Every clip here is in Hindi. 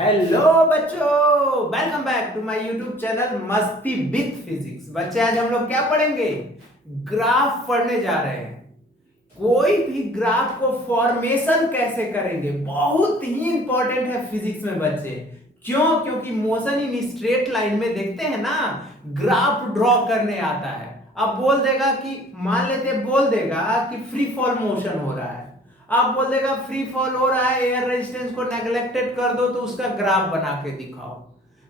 हेलो बच्चों, welcome back to my YouTube channel Masti with physics. बच्चे आज हम लोग क्या पढ़ेंगे? ग्राफ पढ़ने जा रहे हैं। कोई भी ग्राफ को फॉर्मेशन कैसे करेंगे बहुत ही इंपॉर्टेंट है फिजिक्स में बच्चे। क्यों? क्योंकि मोशन इन स्ट्रेट लाइन में देखते हैं ना, ग्राफ ड्रॉ करने आता है। अब बोल देगा कि मान लेते बोल देगा कि फ्री फॉल मोशन हो रहा है। आप बोल देगा फ्री फॉल हो रहा है, एयर रेजिस्टेंस को नेग्लेक्टेड कर दो तो उसका ग्राफ बना के दिखाओ।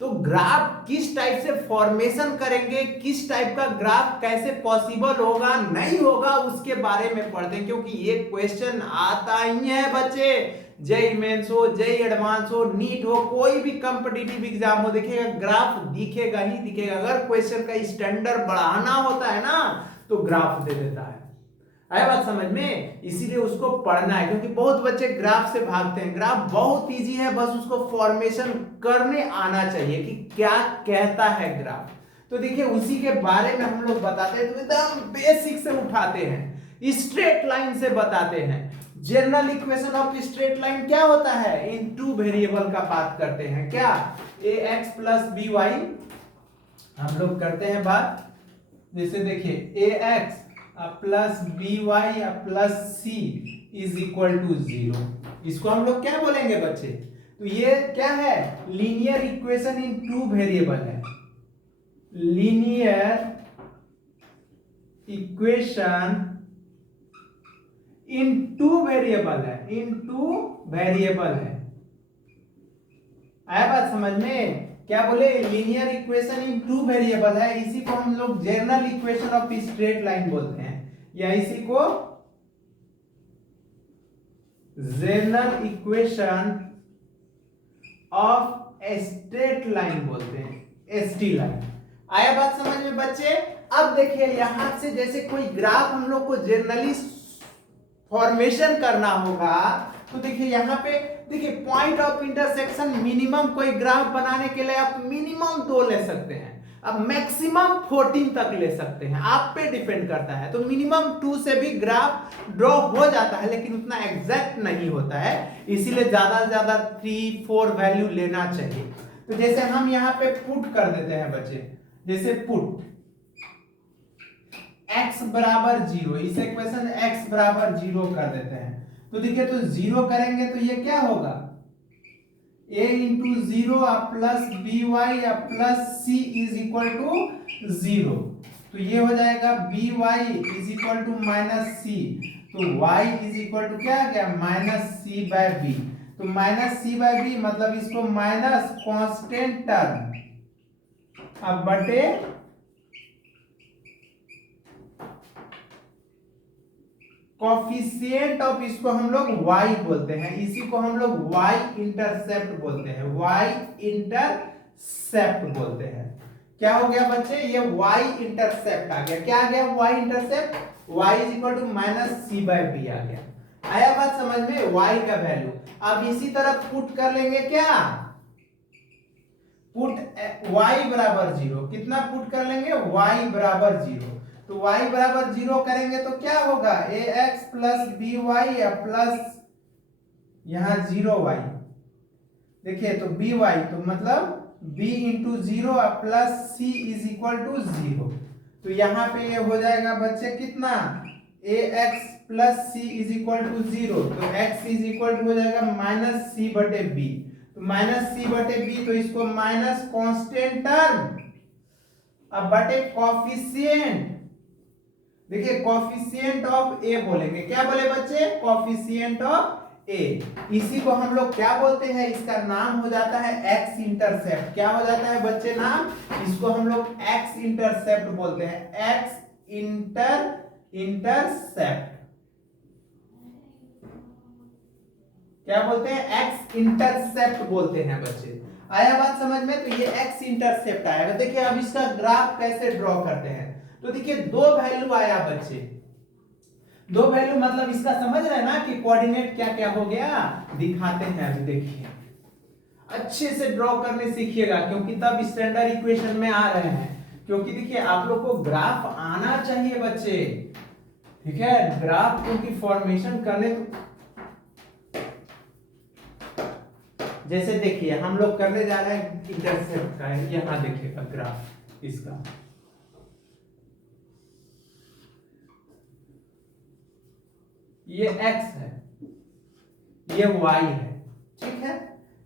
तो ग्राफ किस टाइप से फॉर्मेशन करेंगे, किस टाइप का ग्राफ कैसे पॉसिबल होगा नहीं होगा उसके बारे में पढ़ते हैं, क्योंकि ये क्वेश्चन आता ही है बच्चे। जेईई मेंस हो, जेईई एडवांस हो, नीट हो, कोई भी कॉम्पिटिटिव एग्जाम हो, देखिएगा ग्राफ दिखेगा ही दिखेगा। अगर क्वेश्चन का स्टैंडर्ड बढ़ाना होता है ना तो ग्राफ दे देता है। आया बात समझ में? इसीलिए उसको पढ़ना है, क्योंकि बहुत बच्चे ग्राफ से भागते हैं। ग्राफ बहुत इजी है, बस उसको फॉर्मेशन करने आना चाहिए कि क्या कहता है ग्राफ। तो देखिए उसी के बारे में हम लोग बताते हैं, तो एकदम बेसिक से उठाते हैं, स्ट्रेट लाइन से बताते हैं। General equation of straight line क्या होता है? इन टू वेरिएबल का बात करते हैं। क्या? A X plus B Y हम लोग करते हैं बात। जैसे देखिए A X plus B Y plus C is equal to 0। इसको हम लोग क्या बोलेंगे बच्चे? तो ये क्या है? Linear equation in two variable है। Linear equation in two variable है, इन टू वेरिएबल है। आया बात समझ में? क्या बोले? Linear equation in two variable है। इसी को हम लोग general equation of straight line बोलते हैं, या इसी को general equation of straight line बोलते हैं, एसटी लाइन। आया बात समझ में बच्चे? अब देखिए यहां से जैसे कोई ग्राफ हम लोग को जनरली फॉर्मेशन करना होगा, तो देखिए यहां पे देखिए पॉइंट ऑफ इंटरसेक्शन मिनिमम कोई ग्राफ बनाने के लिए आप मिनिमम 2 ले सकते हैं, अब मैक्सिमम 14 तक ले सकते हैं, आप पे डिपेंड करता है। तो मिनिमम 2 से भी ग्राफ ड्रॉ हो जाता है, लेकिन उतना एग्जैक्ट नहीं होता है, इसीलिए ज्यादा से ज्यादा 3-4 वैल्यू लेना चाहिए। तो जैसे हम यहाँ पे पुट कर देते हैं बच्चे, जैसे पुट x बराबर 0, इस इक्वेशन x बराबर 0 कर देते हैं। तो देखिए तो 0 करेंगे तो ये क्या होगा? a into 0 plus B Y plus C is equal to 0। तो ये हो जाएगा B Y is equal to minus C. तो y इज इक्वल टू क्या आ गया? Minus C by B. तो माइनस सी बाय बी मतलब इसको माइनस कांस्टेंट टर्म अब बटे कोफिशिएंट ऑफ, इसको हम लोग y बोलते हैं, इसी को हम लोग y इंटरसेप्ट बोलते हैं, y इंटरसेप्ट बोलते हैं। क्या हो गया बच्चे? ये y इंटरसेप्ट आ गया। क्या आ गया? y intercept, y is equal to minus C by B आ गया। आया बात समझ में? y का वैल्यू अब इसी तरह पुट कर लेंगे। क्या पुट y बराबर 0, कितना पुट कर लेंगे? y बराबर 0। तो y बराबर 0 करेंगे तो क्या होगा? A X plus B Y plus यहां 0y। देखिए तो बी वाई तो मतलब b into 0 plus C is equal to 0। तो यहां पे ये हो जाएगा बच्चे कितना? A X plus C is equal to 0। तो x इज इक्वल टू हो जाएगा माइनस सी बटे बी। तो माइनस सी बटे बी, तो इसको माइनस कांस्टेंट टर्म अब बटे कोफिशिएंट। देखिए कोफिशिएंट ऑफ ए बोलेंगे। क्या बोले बच्चे? कोफिशिएंट ऑफ ए। इसी को हम लोग क्या बोलते हैं? इसका नाम हो जाता है एक्स इंटरसेप्ट। क्या हो जाता है बच्चे नाम? इसको हम लोग एक्स इंटरसेप्ट बोलते हैं, एक्स इंटरसेप्ट। क्या बोलते हैं? एक्स इंटरसेप्ट बोलते हैं बच्चे। आया बात समझ में? तो ये एक्स इंटरसेप्ट आएगा। देखिए अब इसका ग्राफ कैसे ड्रॉ करते हैं। तो देखिए 2 वैल्यू आया बच्चे, 2 वैल्यू मतलब इसका समझ रहे हैं ना कि कोऑर्डिनेट क्या क्या हो गया, दिखाते हैं। अभी देखिए अच्छे से ड्रॉ करने सीखिएगा, क्योंकि तब स्टैंडर्ड इक्वेशन में आ रहे हैं। क्योंकि देखिए आप लोग को ग्राफ आना चाहिए बच्चे, ठीक है? ग्राफ क्योंकि फॉर्मेशन करने जैसे देखिए हम लोग करने जा रहे हैं इंटरसेप्ट का, यहाँ देखिएगा ग्राफ इसका, ये x है, ये y है, ठीक है,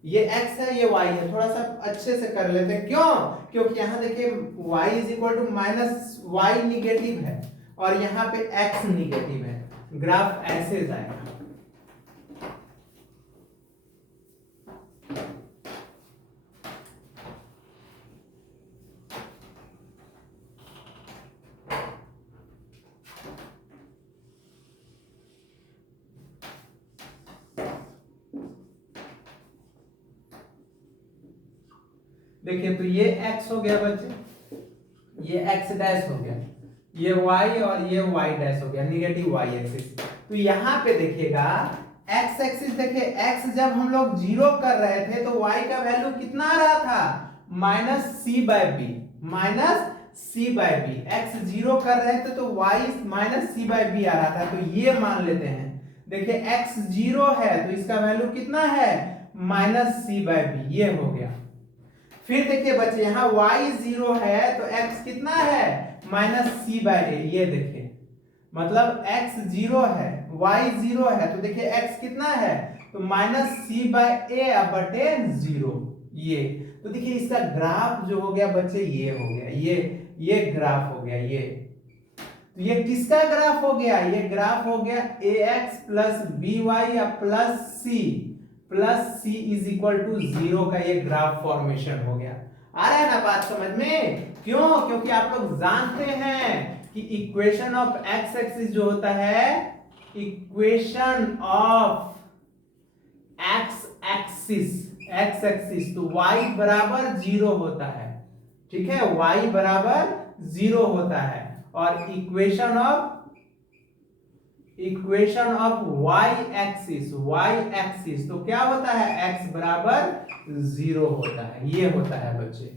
ये x है, ये y है। थोड़ा सा अच्छे से कर लेते हैं, क्यों? क्योंकि यहाँ देखिए y is equal to minus y negative है और यहाँ पे x निगेटिव है, ग्राफ ऐसे जाएगा। देखिए तो ये x हो गया बच्चे, ये x डैश हो गया, ये y और ये y डैश हो गया, निगेटिव y एक्सिस। तो यहाँ पे देखिएगा x एक्सिस, देखिए x जब हम लोग जीरो कर रहे थे तो y का वैल्यू कितना आ रहा था? Minus C by B, minus C by B. x zero कर रहे थे तो y minus C by B आ रहा था, तो ये मान लेते हैं। देखिए x जीरो है तो इसका वैल्यू कितना है? माइनस सी बाय बी, ये हो गया। फिर देखिए बच्चे यहाँ y जीरो है तो x कितना है? माइनस सी बाय ए, ये देखिए मतलब x जीरो है, y जीरो है, तो देखिए x कितना है? तो माइनस सी बाय ए बटे जीरो, ये। तो देखिए इसका ग्राफ जो हो गया बच्चे, ये हो गया, ये ग्राफ हो गया, ये। तो ये किसका ग्राफ हो गया? ये ग्राफ हो गया ax plus B Y plus C is equal to zero का, ये ग्राफ फॉर्मेशन हो गया। आ रहा है ना बात समझ में? क्यों? क्योंकि आप लोग जानते हैं कि इक्वेशन ऑफ एक्स एक्सिस जो होता है, इक्वेशन ऑफ एक्स एक्सिस तो y बराबर जीरो होता है, ठीक है, y बराबर जीरो होता है। और इक्वेशन ऑफ y एक्सिस तो क्या होता है? x बराबर जीरो होता है, ये होता है बच्चे।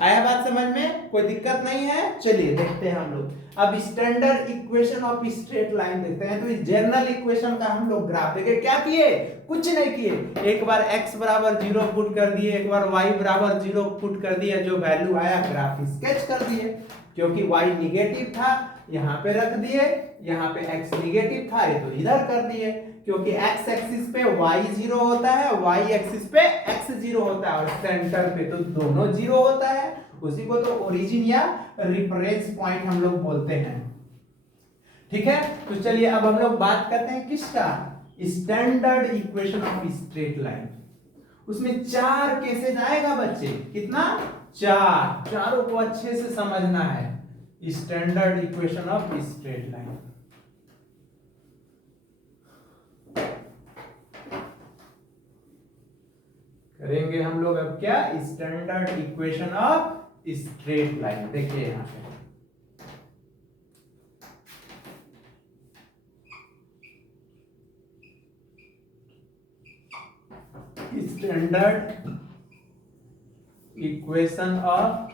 आया बात समझ में? कोई दिक्कत नहीं है? चलिए देखते हैं हम लोग अब standard equation of straight line देखते हैं। तो इस जनरल इक्वेशन का हम लोग ग्राफ देखे, क्या किए? कुछ नहीं किए, एक बार x बराबर जीरो पुट कर दिए, एक बार y बराबर जीरो पुट कर दिया, जो वैल्यू आया ग्राफ स्केच कर दिए। क्योंकि y निगेटिव था यहाँ पे रख दिए, यहाँ पे x निगेटिव था ये तो इधर कर दिए। क्योंकि x एक्सिस पे y जीरो होता है, y एक्सिस पे x जीरो होता है, और सेंटर पे तो दोनों जीरो होता है। उसी को तो ओरिजिन या रेफरेंस पॉइंट हम लोग बोलते हैं, ठीक है। तो चलिए अब हम लोग बात करते हैं किसका? Standard equation of straight line. उसमें 4 केसेस आएगा बच्चे, कितना? 4, चारों को अच्छे से समझना है। Standard equation of straight line, करेंगे हम लोग अब क्या? Standard equation of straight line. देखिए यहां पे standard equation of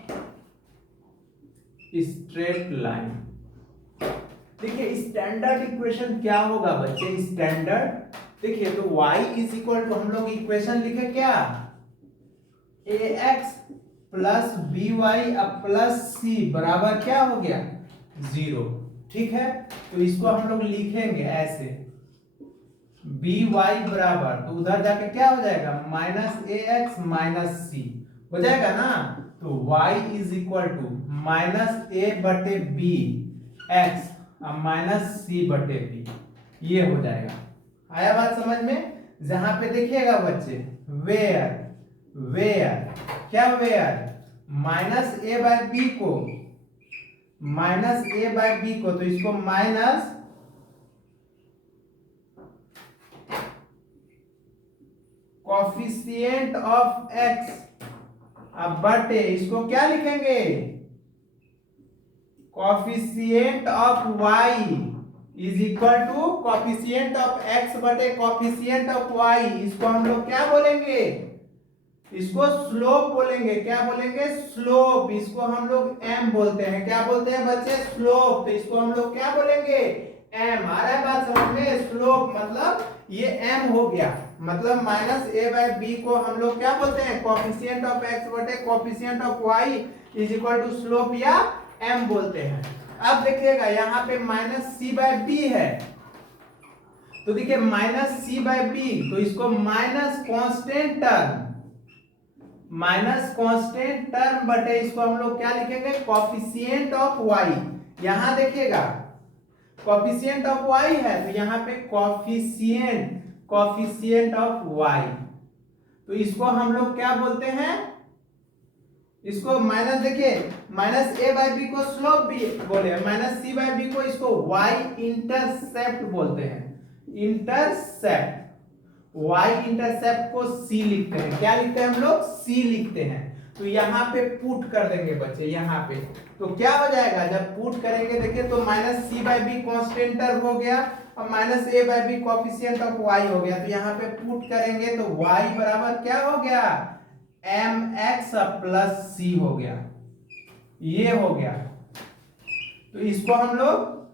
straight line. देखिए स्टैंडर्ड इक्वेशन क्या होगा बच्चे? स्टैंडर्ड, देखिए तो y इज इक्वल टू, हम लोग इक्वेशन लिखे क्या? ax plus B Y plus C बराबर क्या हो गया? जीरो, ठीक है। तो इसको हम लोग लिखेंगे ऐसे, बी वाई बराबर, तो उधर जाके क्या हो जाएगा? Minus A X minus C हो जाएगा ना। तो y is equal to minus A बटे बी एक्स माइनस सी बटे बी, ये हो जाएगा। आया बात समझ में? जहां पे देखिएगा बच्चे वेयर क्या where? Minus a by b को, तो इसको माइनस कोफिशिएंट ऑफ एक्स अब बटे, इसको क्या लिखेंगे? Coefficient of y is equal to coefficient of x बटे कोफिशिएंट ऑफ y। इसको हम लोग क्या बोलेंगे? इसको स्लोप बोलेंगे। क्या बोलेंगे? स्लोप। इसको हम लोग m बोलते हैं। क्या बोलते हैं बच्चे? स्लोप। तो इसको हम लोग क्या बोलेंगे? m। आ रहा है बात समझ में? स्लोप मतलब ये m हो गया। मतलब माइनस ए बाय बी को हम लोग क्या बोलते हैं, कोफिशिएंट ऑफ एक्स बटे coefficient of y is equal to slope या एम बोलते हैं। अब देखिएगा यहाँ पे माइनस सी बाय बी है, तो देखिए माइनस सी बाय बी, तो इसको माइनस कांस्टेंट टर्म बटे इसको हम लोग क्या लिखेंगे, कोफिशिएंट ऑफ वाई। यहां देखिएगा कोफिशिएंट ऑफ वाई है, तो यहाँ पे कोफिशिएंट ऑफ वाई, तो इसको हम लोग क्या बोलते हैं, इसको माइनस, देखिए माइनस ए बाय बी को स्लोप भी बोले, माइनस सी बाय बी को इसको वाई इंटरसेप्ट बोलते हैं, इंटरसेप्ट। वाई इंटरसेप्ट को सी लिखते हैं, क्या लिखते हैं हम लोग, सी लिखते हैं। तो यहाँ पे पुट कर देंगे बच्चे, यहाँ पे तो क्या हो जाएगा, जब पुट करेंगे देखिए तो minus C by b constant term हो गया और minus a by b coefficient of y हो गया। तो यहाँ पे पुट करेंगे तो वाई बराबर क्या हो गया, एम एक्स प्लस सी हो गया, ये हो गया। तो इसको हम लोग